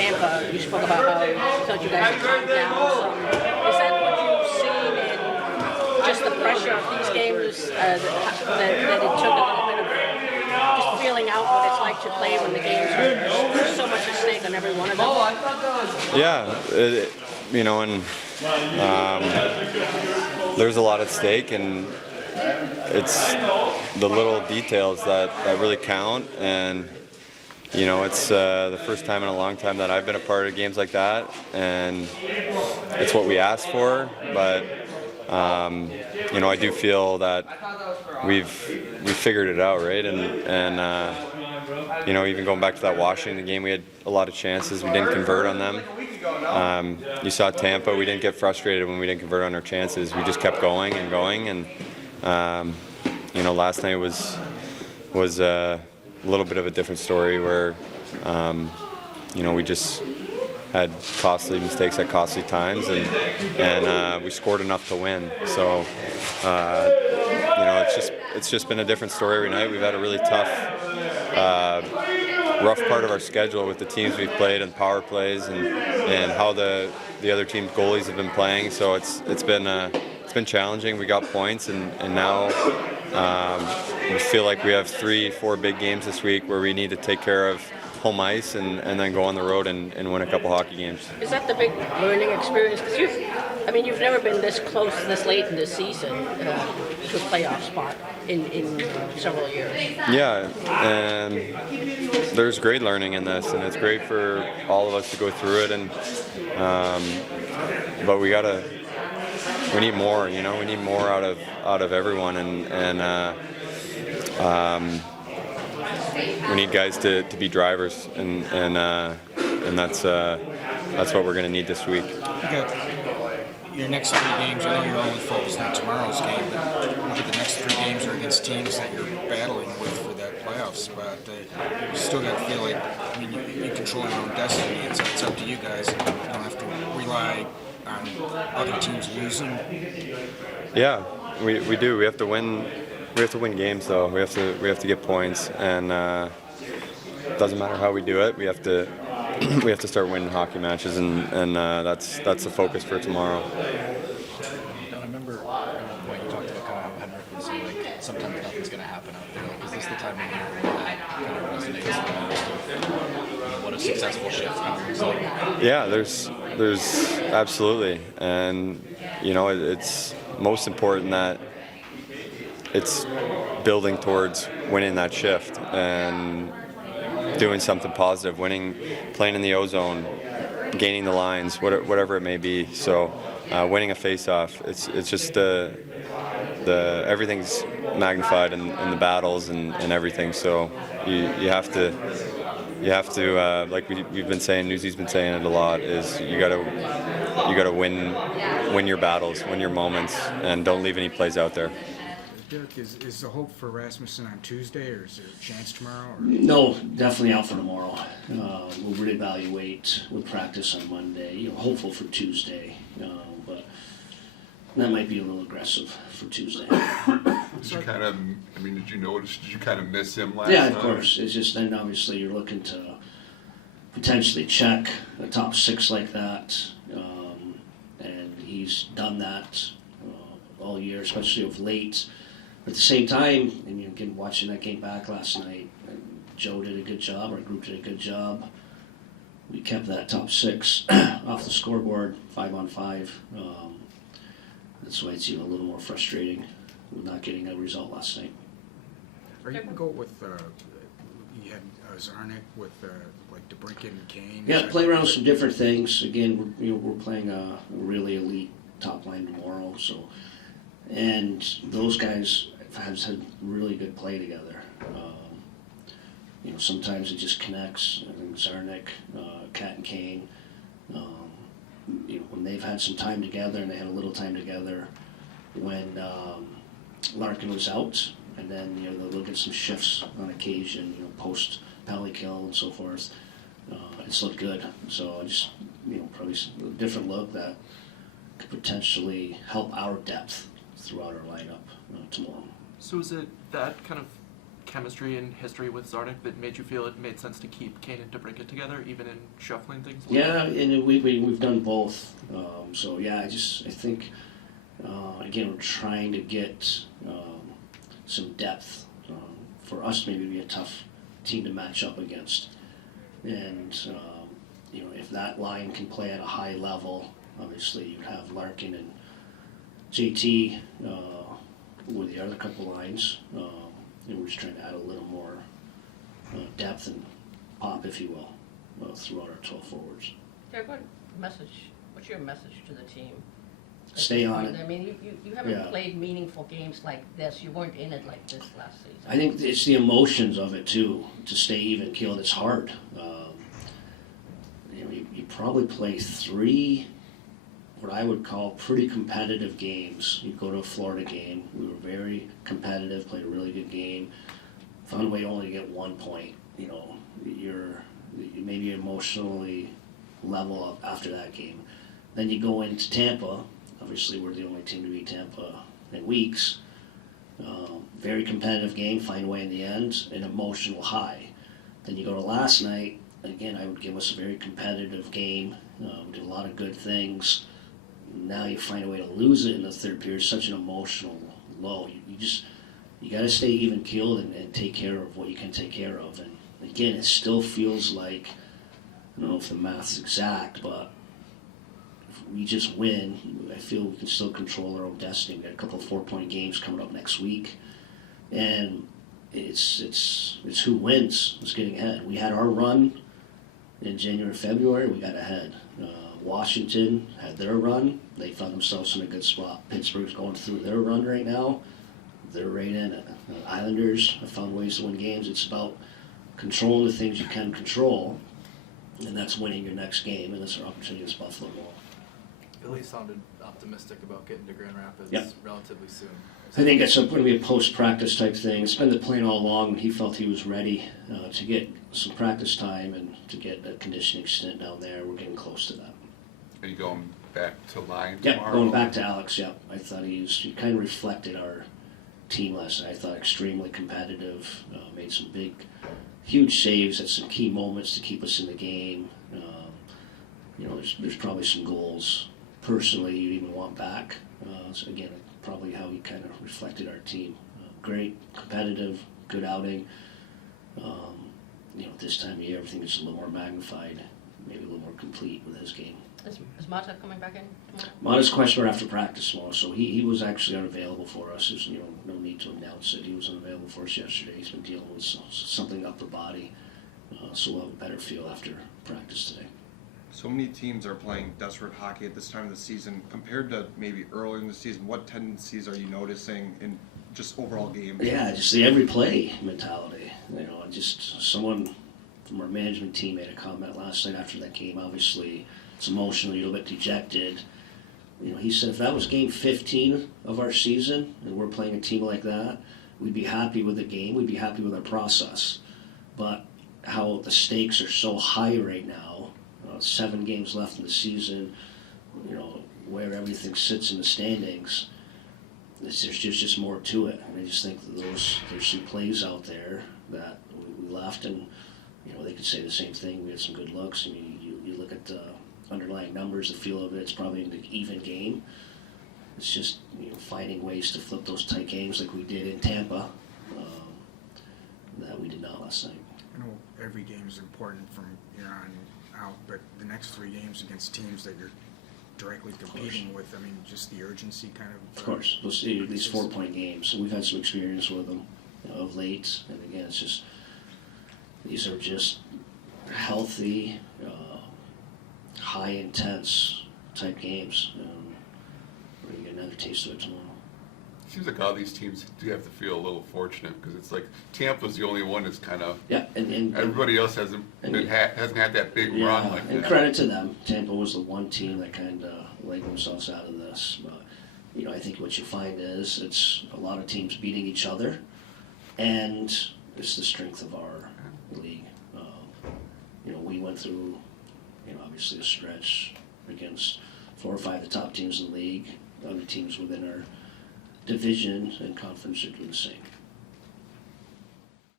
Tampa, you spoke about how you thought you guys had calmed down some. Is that what you've seen in just the pressure of these games, that it took a little bit of just feeling out what it's like to play when the games are there's so much at stake on every one of them? Yeah, and there's a lot at stake, and it's the little details that really count. And it's the first time in a long time that I've been a part of games like that, and it's what we asked for. But I do feel that we've figured it out, right? And even going back to that Washington game, we had a lot of chances. We didn't convert on them. You saw Tampa. We didn't get frustrated when we didn't convert on our chances. We just kept going and going. And last night was a little bit of a different story where we just had costly mistakes at costly times, and we scored enough to win. So it's just been a different story every night. We've had a really tough, rough part of our schedule with the teams we've played and power plays and how the other team's goalies have been playing. So it's been challenging. We got points, and now we feel like we have 3-4 big games this week where we need to take care of home ice and then go on the road and win a couple hockey games. Is that the big learning experience? Because you've never been this close this late in the season to a playoff spot in several years. Yeah, and there's great learning in this, and it's great for all of us to go through it. And but we need more. We need more out of everyone, and we need guys to be drivers, and that's what we're going to need this week. You got your next 3 games. I know you're only focused on tomorrow's game, but the next 3 games are against teams that you're battling with for that playoff spot. You still got to feel like you control your own destiny. It's up to you guys. You don't have to rely on other teams losing. Yeah, we do. We have to win. We have to win games, though. We have to get points, and it doesn't matter how we do it. We have to start winning hockey matches, and that's the focus for tomorrow. I remember at one point you talked about kind of how Henrik would say sometimes nothing's going to happen out there. Is this the time of year where that kind of resonates with what a successful shift looks like? Yeah, there's absolutely, and it's most important that it's building towards winning that shift and doing something positive, playing in the O-zone, gaining the lines, whatever it may be. So winning a face-off, it's just everything's magnified in the battles and everything. So you have to like we've been saying, Newsy's been saying it a lot, is you gotta win your battles, win your moments, and don't leave any plays out there. Dirk, is the hope for Rasmussen on Tuesday, or is there a chance tomorrow? Or? No, definitely out for tomorrow. We'll reevaluate. We'll practice on Monday. Hopeful for Tuesday, but that might be a little aggressive for Tuesday. Did you notice? Did you kind of miss him last night? Yeah, of course. It's just then obviously you're looking to potentially check a top 6 like that, and he's done that all year, especially of late. At the same time, and again, watching that game back last night, Joe did a good job, our group did a good job. We kept that top 6 off the scoreboard, 5-on-5. That's why it's even a little more frustrating with not getting a result last night. Are you going to go with, you had Zarnik with like DeBrincat and Kane? Yeah, play around with some different things. Again, we're playing a really elite top line tomorrow, so. And those guys have had really good play together. Sometimes it just connects. I think Zarnik, Cat and Kane, when they've had some time together, and they had a little time together when Larkin was out, and then they'll look at some shifts on occasion, post penalty kill and so forth. It's looked good. So just probably a different look that could potentially help our depth throughout our lineup tomorrow. So is it that kind of chemistry and history with Zarnik that made you feel it made sense to keep Kanan to bring it together, even in shuffling things? Yeah, and we've done both. So yeah, I think again, we're trying to get some depth for us. Maybe be a tough team to match up against, and if that line can play at a high level, obviously you'd have Larkin and JT with the other couple lines. We're just trying to add a little more depth and pop, if you will, throughout our 12 forwards. Derek, what's your message to the team? Stay on it. I mean, you haven't Yeah. played meaningful games like this. You weren't in it like this last season. I think it's the emotions of it too. To stay even keeled, it's hard. You probably play 3, what I would call pretty competitive games. You go to a Florida game. We were very competitive. Played a really good game. Found a way only to get 1 point. You're maybe emotionally level up after that game. Then you go into Tampa. Obviously, we're the only team to beat Tampa in weeks. Very competitive game, find a way in the end, an emotional high. Then you go to last night, again, I would give us a very competitive game, did a lot of good things. Now you find a way to lose it in the third period, such an emotional low. You got to stay even keeled and take care of what you can take care of. And again, it still feels like, I don't know if the math's exact, but we just win, I feel we can still control our own destiny. We got a couple of 4-point games coming up next week, and it's who wins is getting ahead. We had our run in January, February. We got ahead. Washington had their run. They found themselves in a good spot. Pittsburgh's going through their run right now. They're right in it. Islanders have found ways to win games. It's about controlling the things you can control, and that's winning your next game, and that's our opportunity against Buffalo. Billy sounded optimistic about getting to Grand Rapids relatively soon. I think it's going to be a post-practice type thing. It's been the plan all along. He felt he was ready to get some practice time and to get a conditioning stint down there. We're getting close to that. Are you going back to line Yep, tomorrow? going back to Alex, yep. I thought he kind of reflected our team last night. I thought extremely competitive, made some huge saves at some key moments to keep us in the game. There's probably some goals personally you'd even want back. So again, probably how he kind of reflected our team. Great, competitive, good outing. This time of year, everything is a little more magnified, maybe a little more complete with his game. Is Mata coming back in tomorrow? Mata's questioned after practice tomorrow, so he was actually unavailable for us. There's no need to announce it. He was unavailable for us yesterday. He's been dealing with something upper body, so we'll have a better feel after practice today. So many teams are playing desperate hockey at this time of the season. Compared to maybe earlier in the season, what tendencies are you noticing in just overall game? Yeah, just the every play mentality. Just someone from our management team made a comment last night after that game. Obviously, it's emotionally a little bit dejected. He said if that was game 15 of our season and we're playing a team like that, we'd be happy with the game. We'd be happy with our process. But how the stakes are so high right now, 7 games left in the season, where everything sits in the standings, there's just more to it. And I just think that there's some plays out there that we left, and they could say the same thing. We had some good looks. I mean, you look at the underlying numbers, the feel of it, it's probably an even game. It's just finding ways to flip those tight games like we did in Tampa that we did not last night. I know every game is important from here on out, but the next 3 games against teams that you're directly competing with, I mean, just the urgency kind of... Of course, these 4-point games, and we've had some experience with them of late, and again, it's just, these are just healthy, high intense type games. We're going to get another taste of it tomorrow. Seems like all these teams do have to feel a little fortunate because it's like Tampa's the only one that's kind of... Yeah, and everybody else hasn't had that big run like and that. credit to them. Tampa was the one team that kind of laid themselves out of this. But I think what you find is it's a lot of teams beating each other, and it's the strength of our league. We went through, obviously a stretch against 4 or 5 of the top teams in the league. Other teams within our division and conference are doing the same.